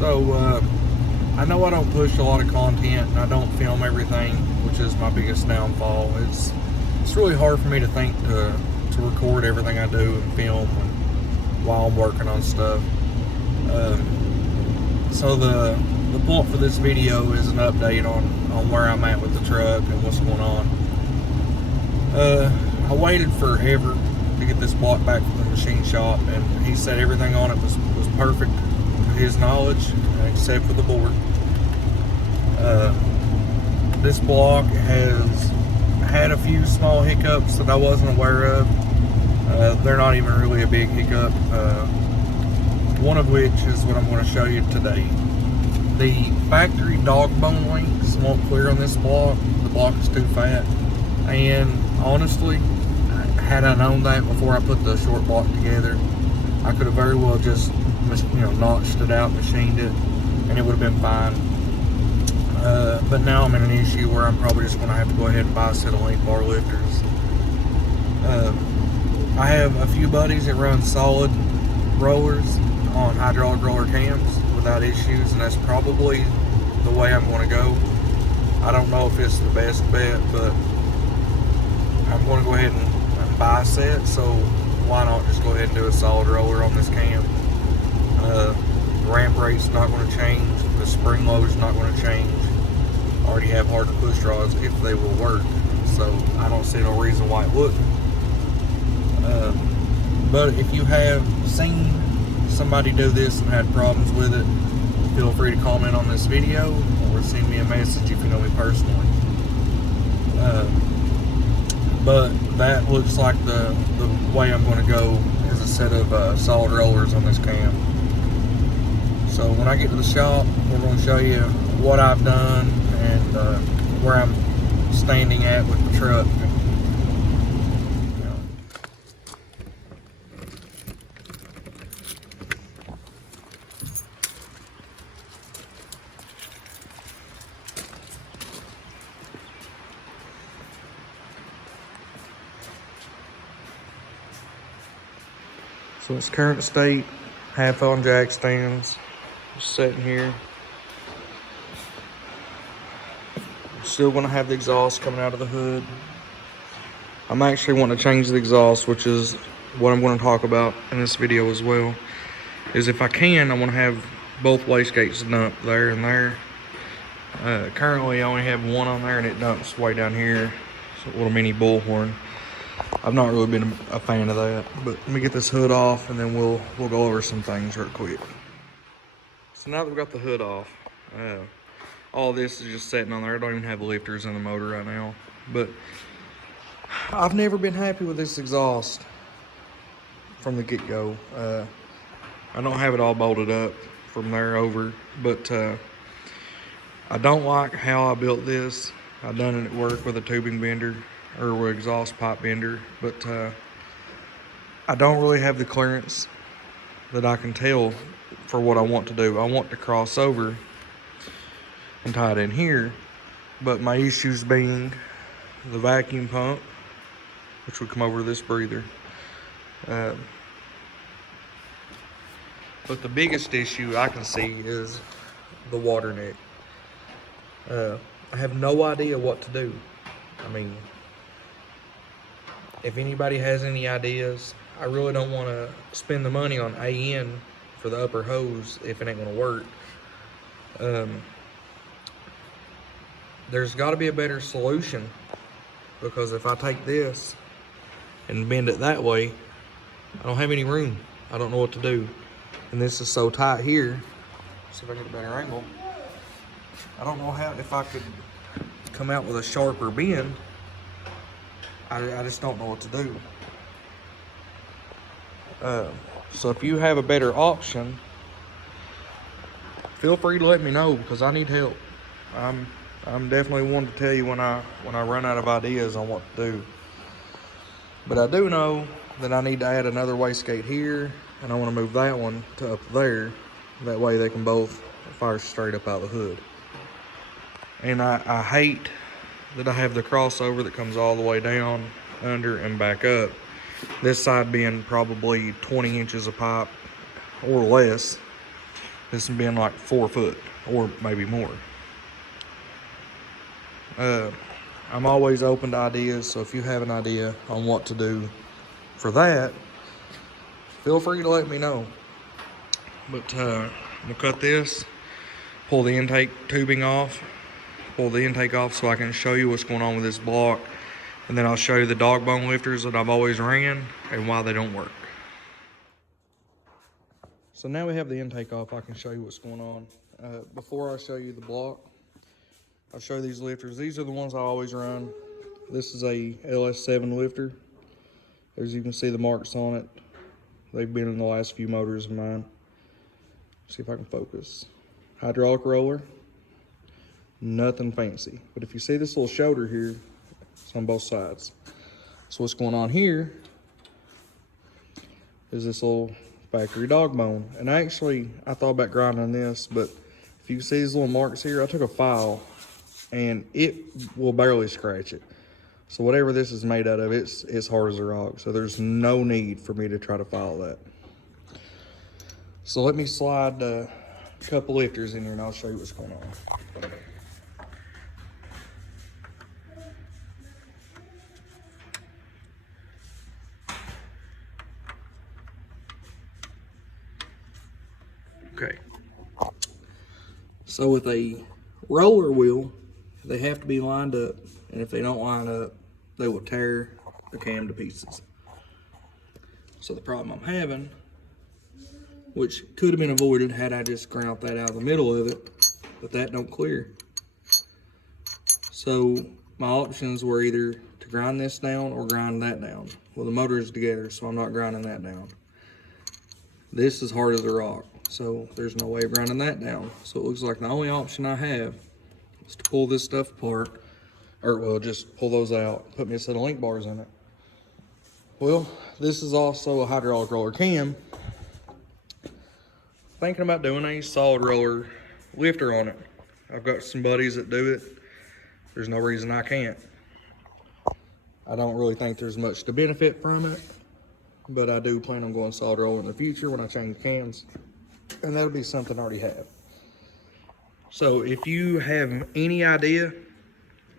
So, I know I don't push a lot of content and I don't film everything, which is my biggest downfall. It's really hard for me to think to record everything I do and film while I'm working on stuff. So the point for this video is an update on where I'm at with the truck and what's going on. I waited forever to get this block back from the machine shop, and he said everything on it was perfect to his knowledge, except for the board. This block has had a few small hiccups that I wasn't aware of. They're not even really a big hiccup. One of which is what I'm going to show you today. The factory dog bone links won't clear on this block. The block is too fat. And honestly, had I known that before I put the short block together, I could have very well just, notched it out, machined it, and it would have been fine. But now I'm in an issue where I'm probably just going to have to go ahead and buy a set of link bar lifters. I have a few buddies that run solid rollers on hydraulic roller cams without issues, and that's probably the way I'm going to go. I don't know if it's the best bet, but I'm going to go ahead and buy a set, so why not just go ahead and do a solid roller on this cam. The ramp rate's not going to change, the spring load's not going to change. I already have hardened push rods if they will work, so I don't see no reason why it wouldn't. But if you have seen somebody do this and had problems with it, feel free to comment on this video or send me a message if you know me personally. But that looks like the way I'm going to go is a set of solid rollers on this cam. So when I get to the shop, we're going to show you what I've done and where I'm standing at with the truck. So its current state, half on jack stands, just sitting here. Still going to have the exhaust coming out of the hood. I'm actually wanting to change the exhaust, which is what I'm going to talk about in this video as well. Is if I can, I want to have both wastegates dumped there and there. Currently I only have one on there and it dumps way down here. It's a little mini bullhorn. I've not really been a fan of that, but let me get this hood off and then we'll go over some things real quick. So now that we've got the hood off, all this is just sitting on there. I don't even have lifters in the motor right now, but I've never been happy with this exhaust from the get-go. I don't have it all bolted up from there over, but I don't like how I built this. I've done it at work with a tubing bender or with exhaust pipe bender, but I don't really have the clearance that I can tell for what I want to do. I want to cross over and tie it in here, but my issues being the vacuum pump, which would come over this breather. But the biggest issue I can see is the water neck. I have no idea what to do. I mean, if anybody has any ideas, I really don't want to spend the money on AN for the upper hose if it ain't going to work. There's got to be a better solution, because if I take this and bend it that way, I don't have any room. I don't know what to do. And this is so tight here. See if I get a better angle. I don't know if I could come out with a sharper bend. I just don't know what to do. So if you have a better option, feel free to let me know, because I need help. I'm definitely one to tell you when I run out of ideas on what to do. But I do know that I need to add another wastegate here, and I want to move that one to up there. That way they can both fire straight up out of the hood. And I hate that I have the crossover that comes all the way down, under, and back up. This side being probably 20 inches of pipe or less. This one being like 4 foot or maybe more. I'm always open to ideas, so if you have an idea on what to do for that, feel free to let me know. But I'm gonna cut this, pull the intake tubing off, pull the intake off so I can show you what's going on with this block, and then I'll show you the dog bone lifters that I've always ran and why they don't work. So now we have the intake off, I can show you what's going on. Before I show you the block, I'll show you these lifters. These are the ones I always run. This is a LS7 lifter. As you can see the marks on it. They've been in the last few motors of mine. See if I can focus. Hydraulic roller. Nothing fancy. But if you see this little shoulder here, it's on both sides. So what's going on here is this little factory dog bone. And I thought about grinding this, but if you can see these little marks here, I took a file and it will barely scratch it. So whatever this is made out of, it's hard as a rock. So there's no need for me to try to file that. So let me slide a couple lifters in here and I'll show you what's going on. Okay. So with a roller wheel, they have to be lined up, and if they don't line up, they will tear the cam to pieces. So the problem I'm having, which could have been avoided had I just ground that out of the middle of it, but that don't clear. So my options were either to grind this down or grind that down. Well, the motor is together, so I'm not grinding that down. This is hard as a rock, so there's no way of grinding that down. So it looks like the only option I have is to pull this stuff apart, or well, just pull those out, put me a set of link bars in it. Well, this is also a hydraulic roller cam. Thinking about doing a solid roller lifter on it. I've got some buddies that do it. There's no reason I can't. I don't really think there's much to benefit from it, but I do plan on going solid roller in the future when I change cams, and that'll be something I already have. So if you have any idea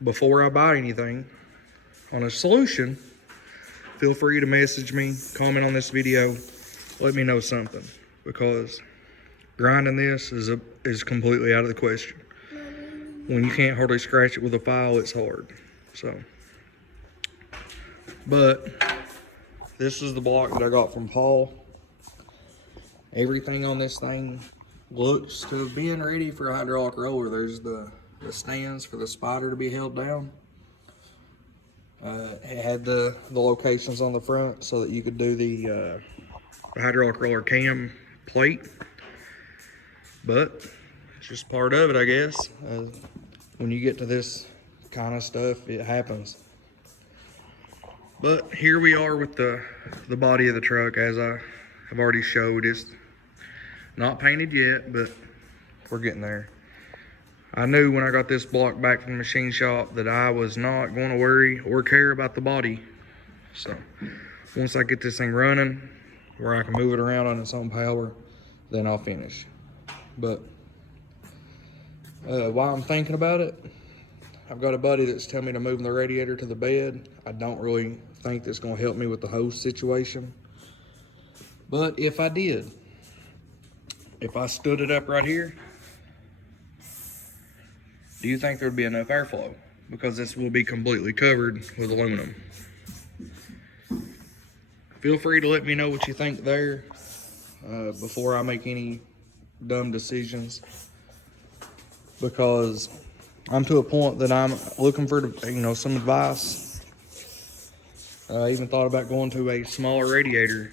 before I buy anything on a solution, feel free to message me, comment on this video, let me know something, because grinding this is completely out of the question. When you can't hardly scratch it with a file, it's hard. So, but this is the block that I got from Paul. Everything on this thing looks to have been ready for a hydraulic roller. There's the stands for the spider to be held down. It had the locations on the front so that you could do the hydraulic roller cam plate. But it's just part of it, I guess. When you get to this kind of stuff, it happens. But here we are with the body of the truck, as I have already showed. It's not painted yet, but we're getting there. I knew when I got this block back from the machine shop that I was not going to worry or care about the body. So once I get this thing running, where I can move it around on its own power, then I'll finish. But while I'm thinking about it, I've got a buddy that's telling me to move the radiator to the bed. I don't really think that's going to help me with the hose situation. But if I did, if I stood it up right here, do you think there'd be enough airflow? Because this will be completely covered with aluminum. Feel free to let me know what you think there before I make any dumb decisions, because I'm to a point that I'm looking for, some advice. I even thought about going to a smaller radiator.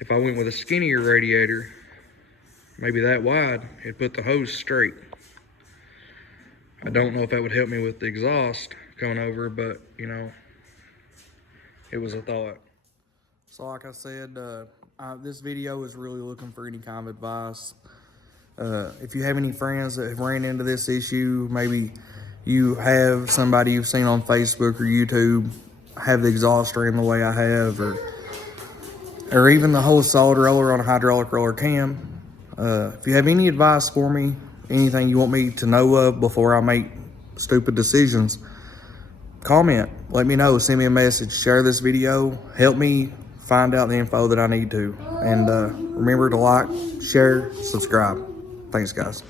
If I went with a skinnier radiator, maybe that wide, it'd put the hose straight. I don't know if that would help me with the exhaust coming over, but it was a thought. So like I said, this video is really looking for any kind of advice. If you have any friends that have ran into this issue, maybe you have somebody you've seen on Facebook or YouTube have the exhaust ran the way I have, or even the whole solid roller on a hydraulic roller cam, If you have any advice for me, anything you want me to know of before I make stupid decisions, comment, let me know, send me a message, share this video, help me find out the info that I need to. And remember to like, share, subscribe. Thanks, guys.